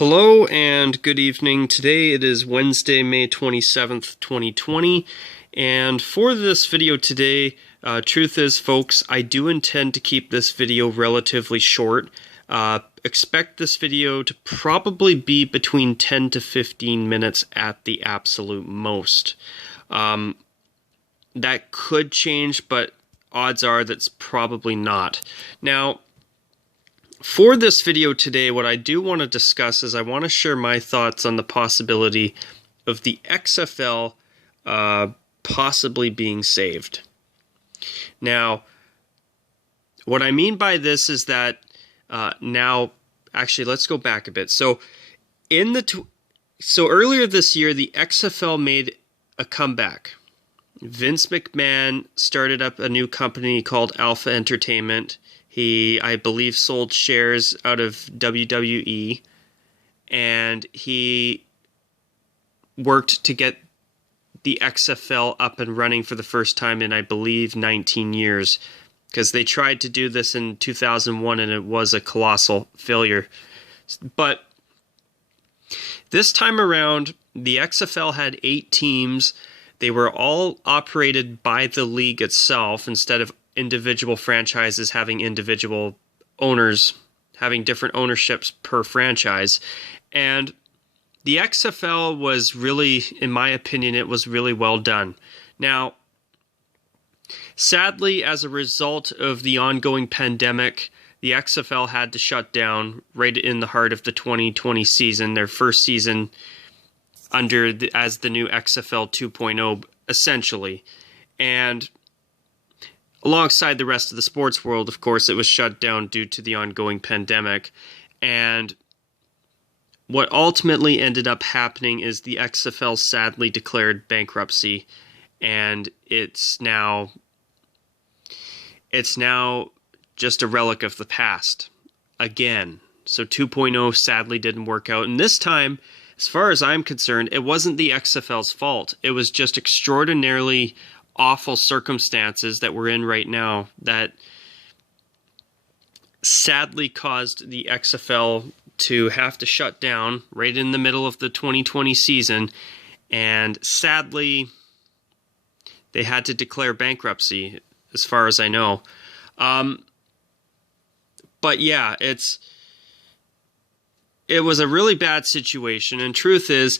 Hello and good evening. Today it is Wednesday, May 27th, 2020, and for this video today, truth is, folks, I do intend to keep this video relatively short. Expect this video to probably be between 10 to 15 minutes at the absolute most. That could change, but odds are that's probably not. Now, for this video today, what I do want to discuss is I want to share my thoughts on the possibility of the XFL possibly being saved. Now, what I mean by this is that actually, let's go back a bit. So earlier this year, the XFL made a comeback. Vince McMahon started up a new company called Alpha Entertainment. He, I believe, sold shares out of WWE, and he worked to get the XFL up and running for the first time in, I believe, 19 years, because they tried to do this in 2001, and it was a colossal failure. But this time around, the XFL had 8 teams. They were all operated by the league itself instead of individual franchises having individual owners, having different ownerships per franchise. And the XFL was really, in my opinion, it was really well done. Now, sadly, as a result of the ongoing pandemic, the XFL had to shut down right in the heart of the 2020 season, their first season as the new XFL 2.0, essentially. And alongside the rest of the sports world, of course, it was shut down due to the ongoing pandemic. And what ultimately ended up happening is the XFL sadly declared bankruptcy, and it's now just a relic of the past again. So 2.0 sadly didn't work out. And this time, as far as I'm concerned, it wasn't the XFL's fault. It was just extraordinarily awful circumstances that we're in right now that sadly caused the XFL to have to shut down right in the middle of the 2020 season, and sadly they had to declare bankruptcy, as far as I know. But yeah, it was a really bad situation, and truth is,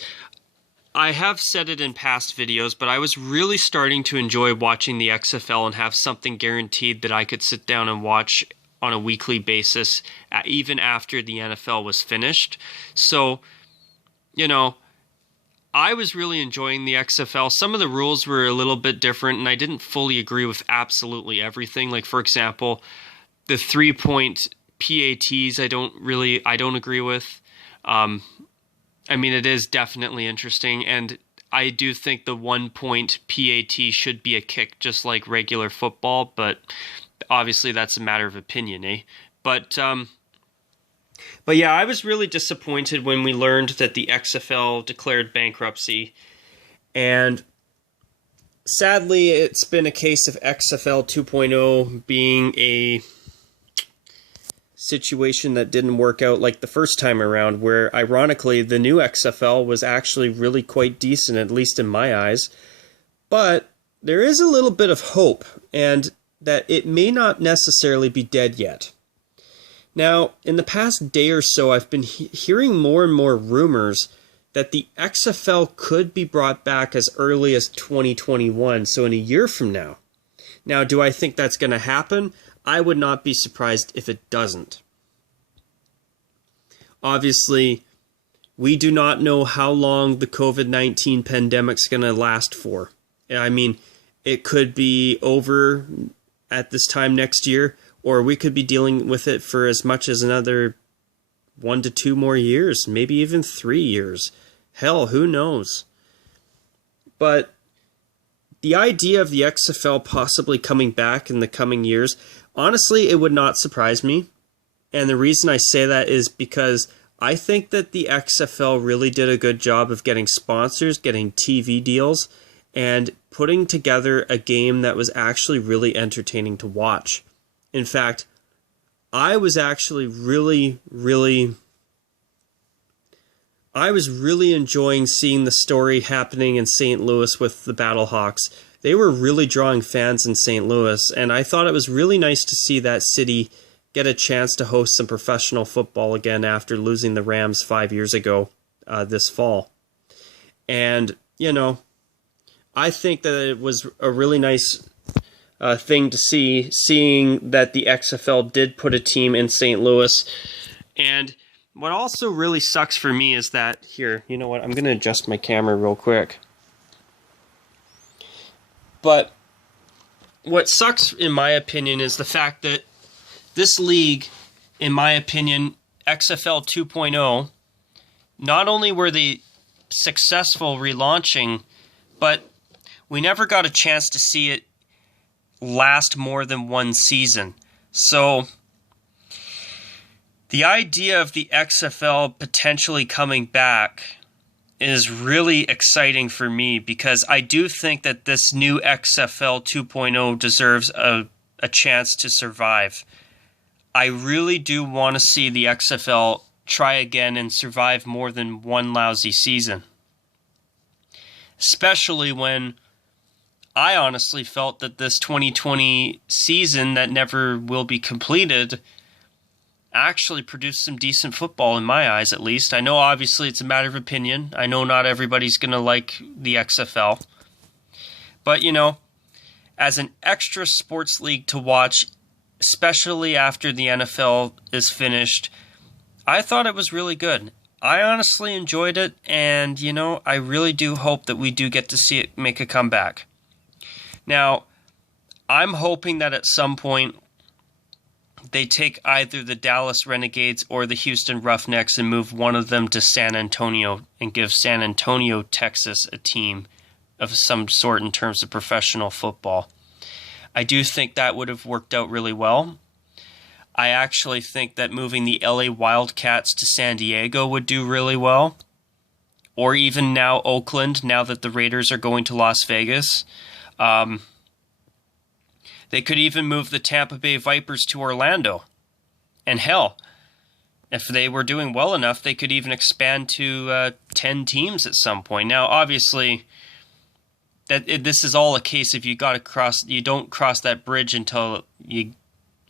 I have said it in past videos, but I was really starting to enjoy watching the XFL and have something guaranteed that I could sit down and watch on a weekly basis, even after the NFL was finished. So, I was really enjoying the XFL. Some of the rules were a little bit different, and I didn't fully agree with absolutely everything. Like, for example, the 3-point PATs, I don't agree with. I mean, it is definitely interesting, and I do think the 1-point PAT should be a kick just like regular football, but obviously that's a matter of opinion, eh? But yeah, I was really disappointed when we learned that the XFL declared bankruptcy, and sadly it's been a case of XFL 2.0 being a situation that didn't work out like the first time around, where ironically the new XFL was actually really quite decent, at least in my eyes. But there is a little bit of hope, and that it may not necessarily be dead yet. Now, in the past day or so, I've been hearing more and more rumors that the XFL could be brought back as early as 2021, so in a year from now. Now, do I think that's going to happen? I would not be surprised if it doesn't. Obviously, we do not know how long the COVID-19 pandemic's going to last for. I mean, it could be over at this time next year, or we could be dealing with it for as much as another 1 to 2 more years, maybe even 3 years. Hell, who knows? But the idea of the XFL possibly coming back in the coming years, honestly, it would not surprise me. And the reason I say that is because I think that the XFL really did a good job of getting sponsors, getting TV deals, and putting together a game that was actually really entertaining to watch. In fact, I was actually really I was really enjoying seeing the story happening in St. Louis with the Battlehawks. They were really drawing fans in St. Louis, and I thought it was really nice to see that city get a chance to host some professional football again after losing the Rams 5 years ago this fall. And, I think that it was a really nice thing to see, seeing that the XFL did put a team in St. Louis. And what also really sucks for me is that, here, you know what, I'm going to adjust my camera real quick. But what sucks, in my opinion, is the fact that this league, in my opinion, XFL 2.0, not only were they successful relaunching, but we never got a chance to see it last more than one season. So the idea of the XFL potentially coming back is really exciting for me, because I do think that this new XFL 2.0 deserves a chance to survive. I really do want to see the XFL try again and survive more than one lousy season. Especially when I honestly felt that this 2020 season that never will be completed actually produced some decent football, in my eyes at least. I know obviously it's a matter of opinion. I know not everybody's going to like the XFL. But, as an extra sports league to watch, especially after the NFL is finished, I thought it was really good. I honestly enjoyed it, and, I really do hope that we do get to see it make a comeback. Now, I'm hoping that at some point they take either the Dallas Renegades or the Houston Roughnecks and move one of them to San Antonio and give San Antonio, Texas, a team of some sort in terms of professional football. I do think that would have worked out really well. I actually think that moving the LA Wildcats to San Diego would do really well. Or even now Oakland, now that the Raiders are going to Las Vegas. They could even move the Tampa Bay Vipers to Orlando. And hell, if they were doing well enough, they could even expand to 10 teams at some point. Now, obviously, this is all a case of you don't cross that bridge until you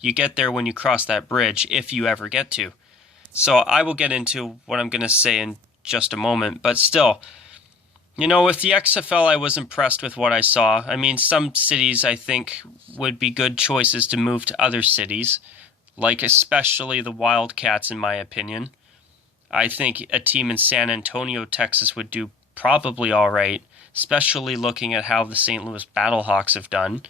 get there when you cross that bridge, if you ever get to. So I will get into what I'm going to say in just a moment. But still, with the XFL, I was impressed with what I saw. I mean, some cities I think would be good choices to move to other cities, like especially the Wildcats, in my opinion. I think a team in San Antonio, Texas would do probably all right, especially looking at how the St. Louis Battlehawks have done.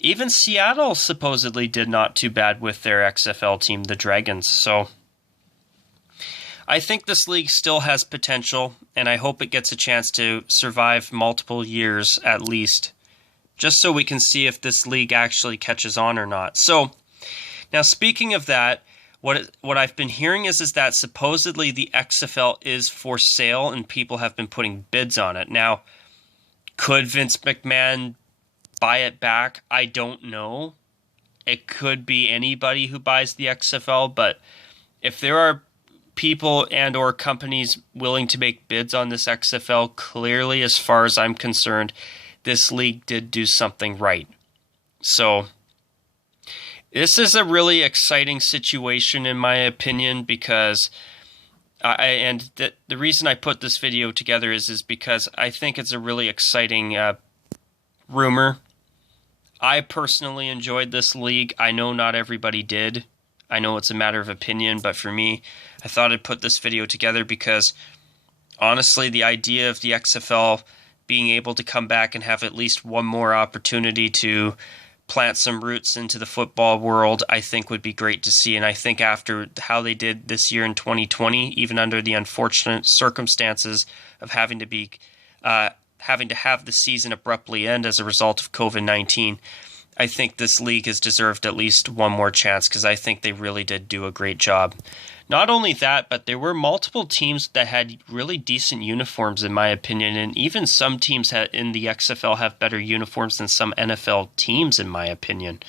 Even Seattle supposedly did not too bad with their XFL team, the Dragons. So I think this league still has potential, and I hope it gets a chance to survive multiple years at least, just so we can see if this league actually catches on or not. So, now speaking of that, what I've been hearing is that supposedly the XFL is for sale and people have been putting bids on it. Now, could Vince McMahon buy it back? I don't know. It could be anybody who buys the XFL, but if there are people and or companies willing to make bids on this XFL, clearly, as far as I'm concerned, this league did do something right. So this is a really exciting situation, in my opinion, because the reason I put this video together is because I think it's a really exciting rumor. I personally enjoyed this league. I know not everybody did. I know it's a matter of opinion, but for me, I thought I'd put this video together because, honestly, the idea of the XFL being able to come back and have at least one more opportunity to plant some roots into the football world, I think would be great to see. And I think after how they did this year in 2020, even under the unfortunate circumstances of having to have the season abruptly end as a result of COVID-19, I think this league has deserved at least one more chance because I think they really did do a great job. Not only that, but there were multiple teams that had really decent uniforms, in my opinion, and even some teams in the XFL have better uniforms than some NFL teams, in my opinion.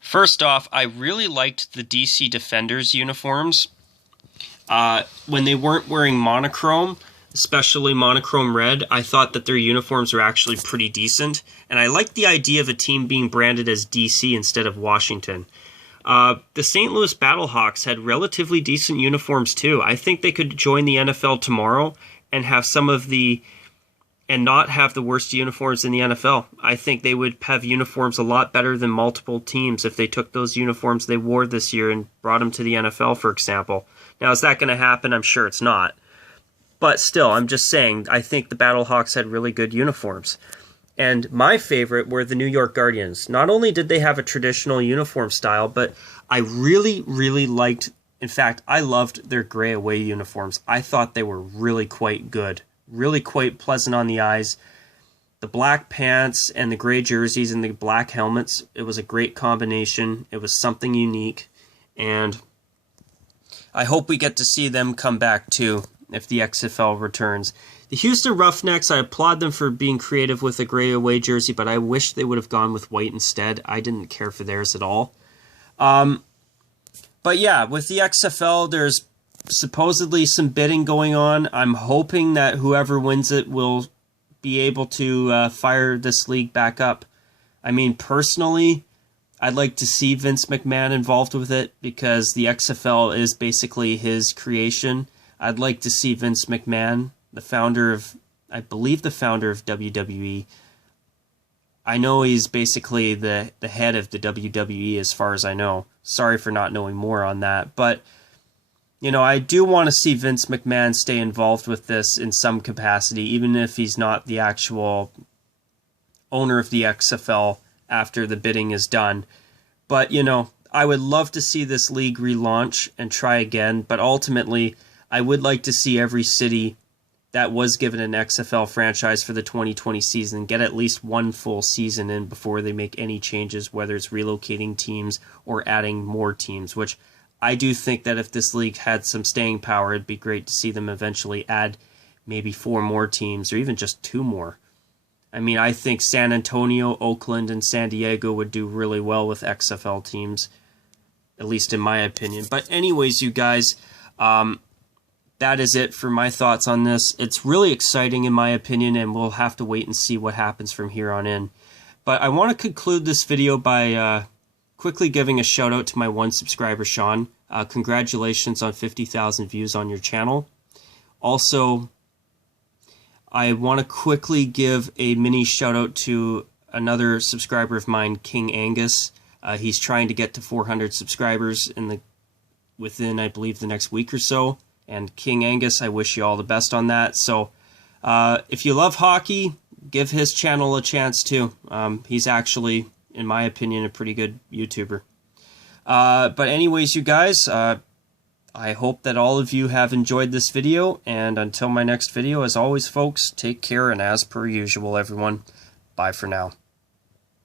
First off, I really liked the DC Defenders uniforms. When they weren't wearing monochrome, especially monochrome red, I thought that their uniforms were actually pretty decent. And I liked the idea of a team being branded as DC instead of Washington. The St. Louis Battlehawks had relatively decent uniforms too. I think they could join the NFL tomorrow and have and not have the worst uniforms in the NFL. I think they would have uniforms a lot better than multiple teams if they took those uniforms they wore this year and brought them to the NFL, for example. Now, is that going to happen? I'm sure it's not. But still, I'm just saying, I think the Battlehawks had really good uniforms. And my favorite were the New York Guardians. Not only did they have a traditional uniform style, but I really, really liked, in fact, I loved their gray away uniforms. I thought they were really quite good. Really quite pleasant on the eyes. The black pants and the gray jerseys and the black helmets, it was a great combination. It was something unique. And I hope we get to see them come back too if the XFL returns. The Houston Roughnecks, I applaud them for being creative with a gray away jersey, but I wish they would have gone with white instead. I didn't care for theirs at all. But yeah, with the XFL, there's supposedly some bidding going on. I'm hoping that whoever wins it will be able to fire this league back up. I mean, personally, I'd like to see Vince McMahon involved with it because the XFL is basically his creation. I'd like to see Vince McMahon, I believe the founder of WWE. I know he's basically the head of the WWE as far as I know. Sorry for not knowing more on that, but you know, I do want to see Vince McMahon stay involved with this in some capacity, even if he's not the actual owner of the XFL after the bidding is done. But, you know, I would love to see this league relaunch and try again, but ultimately, I would like to see every city that was given an XFL franchise for the 2020 season get at least one full season in before they make any changes, whether it's relocating teams or adding more teams, which I do think that if this league had some staying power, it'd be great to see them eventually add maybe 4 more teams or even just 2 more. I mean, I think San Antonio, Oakland, and San Diego would do really well with XFL teams, at least in my opinion. But anyways, you guys, that is it for my thoughts on this. It's really exciting in my opinion, and we'll have to wait and see what happens from here on in. But I want to conclude this video by quickly giving a shout out to my one subscriber, Sean. Congratulations on 50,000 views on your channel. Also, I want to quickly give a mini shout out to another subscriber of mine, King Angus. He's trying to get to 400 subscribers within, I believe, the next week or so. And King Angus, I wish you all the best on that. So, if you love hockey, give his channel a chance too. He's actually, in my opinion, a pretty good YouTuber. But anyways, you guys, I hope that all of you have enjoyed this video, and until my next video, as always, folks, take care, and as per usual, everyone, bye for now.